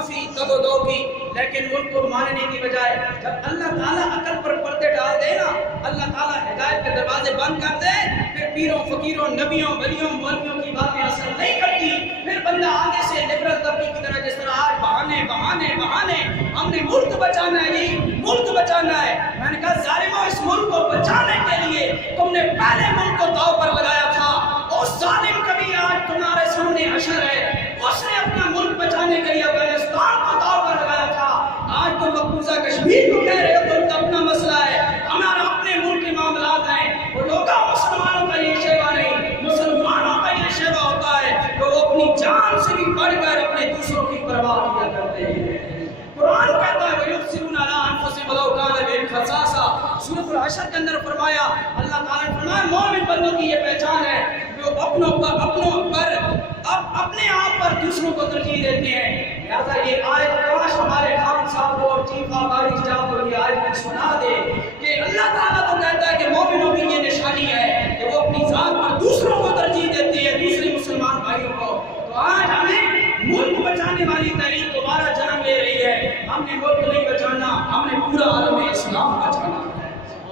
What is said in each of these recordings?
کافی دو دو کی، لیکن ان کو ماننے کی بجائے جب اللہ تعالیٰ عقل پر پردے ڈال دے نا، اللہ تعالیٰ ہدایت کے دروازے بند کر دے، پھر پیروں فقیروں نبیوں ولیوں مولویوں کی باتیں اثر نہیں کرتی، پھر بندہ آگے سے لبرل طبقے کی طرح جس طرح آج بہانے بہانے بہانے ہم نے ملک بچانا ہے جی، ملک بچانا ہے۔ میں نے کہا ظالموں، اس ملک کو بچانے کے لیے تم نے پہلے ملک کو داؤ پر لگایا تھا، اس ظالم کبھی آج تمہارے سامنے حشر ہے، اس نے اپنا ملک بچانے کے لیے افغانستان کو داؤ پر لگایا تھا، آج تم مقبوضہ کشمیر کو کہہ رہے ہو تم کا اپنا مسئلہ ہے، ہمارا اپنے ملک کے معاملات ہیں۔ وہ لوگ مسلمانوں کا یہ شیوا نہیں، مسلمانوں کا یہ شیوا ہوتا ہے کہ وہ اپنی جان سے بھی بڑھ کر اپنے دوسروں کی پرواہ کیا کرتے ہیں۔ قرآن کہتا ہے وَيُؤْثِرُونَ عَلَىٰ أَنفُسِهِمْ وَلَوْ كَانَ بِهِمْ خَصَاصَةٌ، سورۃ الحشر کے اندر فرمایا، اللہ تعالیٰ نے فرمایا مومن بندوں کی یہ پہچان ہے جو اپنوں پر اپنے آپ پر دوسروں کو ترجیح دیتے ہیں۔ لہٰذا یہ آیت کاش ہمارے خان صاحب اور چیف آباری صاحب کو یہ آیت سنا دے کہ اللہ تعالیٰ تو کہتا ہے کہ مومنوں کی یہ نشانی ہے کہ وہ اپنی ذات پر دوسروں کو ترجیح دیتے ہیں، دوسرے مسلمان بھائیوں کو۔ تو آج ہمیں ملک بچانے والی تحریک دوبارہ جنم لے رہی ہے۔ ہم نے ملک نہیں بچانا، ہم نے پورا عالم اسلام بچانا ہے،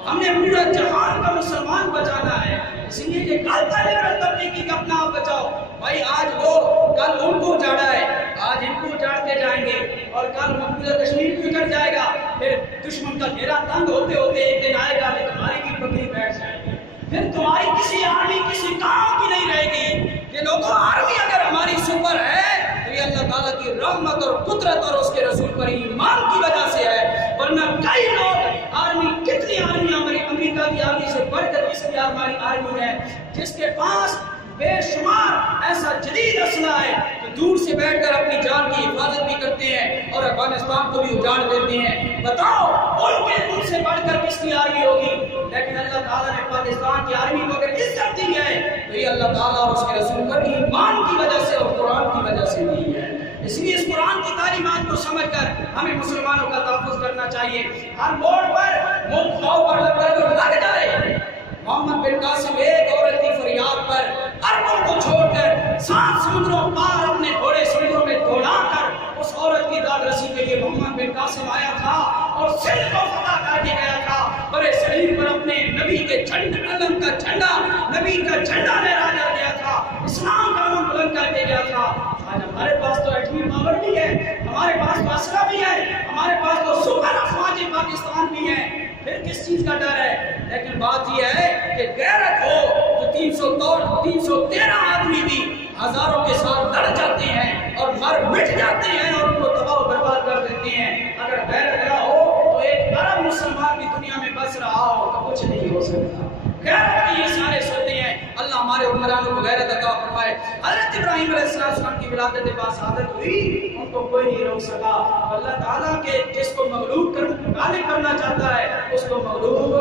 ہم نے پورا جہان کا مسلمان بچانا ہے۔ اس لیے کہ کل پہلے طبقے کا اپنا آپ بچاؤ بھائی، آج وہ کل ان کو اجاڑا ہے، آج ان کو اجاڑتے جائیں گے اور کل مقبوضہ کشمیر کو اجڑ جائے گا، پھر دشمن کا گھیرا تنگ ہوتے ہوتے ایک دن آئے گا کہ تمہاری بھی بکری بیٹھ جائے گی، پھر تمہاری کسی آرمی کسی کام کی نہیں رہے گی۔ یہ لوگوں آرمی اگر ہماری سپر ہے تو یہ اللہ تعالیٰ کی رحمت اور قدرت اور اس کے رسول پر ایمان کی وجہ سے ہے، ورنہ کئی لوگ آرمی، کتنی آرمی ہماری امریکہ کی آرمی سے بڑھ کر اس کی ہماری آرمی ہے جس کے پاس بے شمار ایسا جدید اسلحہ ہے کہ دور سے بیٹھ کر اپنی جان کی حفاظت بھی کرتے ہیں اور افغانستان کو بھی اجاڑ دیتے ہیں۔ بتاؤ ان سے بڑھ کر کس کی آرمی ہوگی؟ لیکن اللہ تعالیٰ نے پاکستان کی آرمی کو اگر عزت دی ہے تو یہ اللہ تعالیٰ اور اس کے رسول پر ایمان کی وجہ سے اور قرآن کی وجہ سے دی ہے۔ اس لیے اس قرآن کی تعلیمات کو سمجھ کر ہمیں مسلمانوں کا تحفظ کرنا چاہیے۔ ہر موڑ پر ملک داؤ پر لگ جائے۔ محمد بن قاسم ایک عورت کی فریاد پر عربوں کو چھوڑ کر 7 سمندروں پار اپنے گھوڑے سمندروں میں دوڑا کر اس عورت کی داد رسی کے لیے محمد بن قاسم آیا تھا اور سندھ کو فتح کر کے گیا تھا، برے صغیر پر اپنے نبی کے جھنڈے علم کا جھنڈا، نبی کا جھنڈا لہرا گیا تھا، اسلام کا علم بلند کر کے گیا تھا۔ آج ہمارے پاس تو ایٹمی پاور بھی ہے، ہمارے پاس اسلحہ بھی ہے، ہمارے پاس تو سپر افواج پاکستان بھی ہے، پھر کس چیز کا ڈر ہے؟ لیکن بات یہ ہے کہ غیرت ہو تو 313 آدمی بھی ہزاروں کے ساتھ لڑ جاتے ہیں اور مٹ جاتے ہیں اور ان کو تباہ و برباد کر دیتے ہیں۔ اگر غیرت نہ ہو تو ایک عرب مسلمان بھی دنیا میں بس رہا ہو تو کچھ نہیں ہو سکتا۔ غیرت کے یہ سارے سوتے ہیں، اللہ ہمارے حکمرانوں کو غیرت عطا فرمائے۔ حضرت ابراہیم علیہ السلام کی ولادت پاس عادت ہوئی، ان کو کوئی نہیں روک سکا۔ اللہ تعالیٰ کے جس کو مغلوب غالب کرنا چاہتا ہے اس کو مغلوب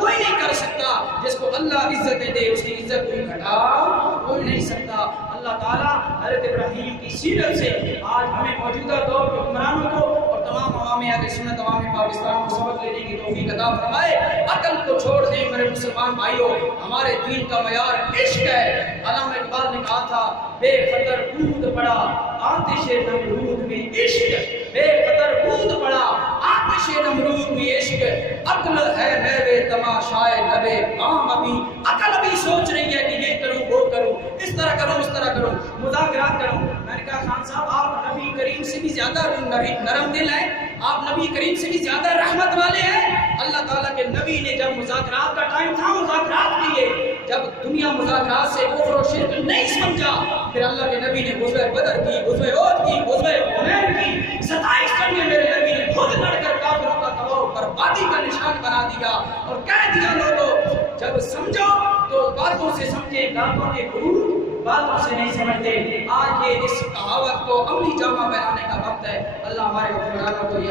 کوئی نہیں کر سکتا، جس کو اللہ عزت دے اس کی عزت کوئی گھٹا کوئی نہیں سکتا۔ اللہ تعالیٰ حضرت ابراہیم کی سیرت سے آج ہمیں موجودہ دور کے حکمرانوں کو اور تمام عوام اہل سنت عوام پاکستان کو سبق لینے کی توفیق عطا فرمائے۔ عقل کو چھوڑ دیں میرے مسلمان بھائیوں، ہمارے دین کا معیار عشق ہے۔ علامہ اقبال نے کہا تھا بے خطر کود پڑا آتش نمرود میں عشق، بے خطر کود پڑا آتش نمرود میں عشق، عقل ہے بے تماشائے لبے عام، ابھی عقل ابھی سوچ رہی ہے کہ یہ کروں وہ کروں، اس طرح کروں اس طرح کروں، مذاکرات کروں۔ میں نے کہا خان صاحب آپ نبی کریم سے بھی زیادہ نرم دل ہیں، آپ نبی کریم سے بھی زیادہ رحمت والے ہیں۔ اللہ تعالیٰ کے نبی نے جب مذاکرات کا ٹائم تھا مذاکرات کیے، جب دنیا مذاکرات سے کفر و شرک نہیں سمجھا، پھر اللہ کے نبی نے غزوہ بدر کی، غزوہ احد کی، غزوہ حنین کی، 27 جنگیں میرے نبی نے خود لڑ کر کافروں کا تباہ و بربادی کا نشان بنا دیا اور کہہ دیا لوگوں جب سمجھو تو باتوں سے سمجھے، باتوں کے غرور باتوں سے نہیں سمجھتے۔ آج یہ اس کہاوت کو عملی جامہ بنانے کا وقت ہے۔ اللہ ہمارے حکمرانوں کو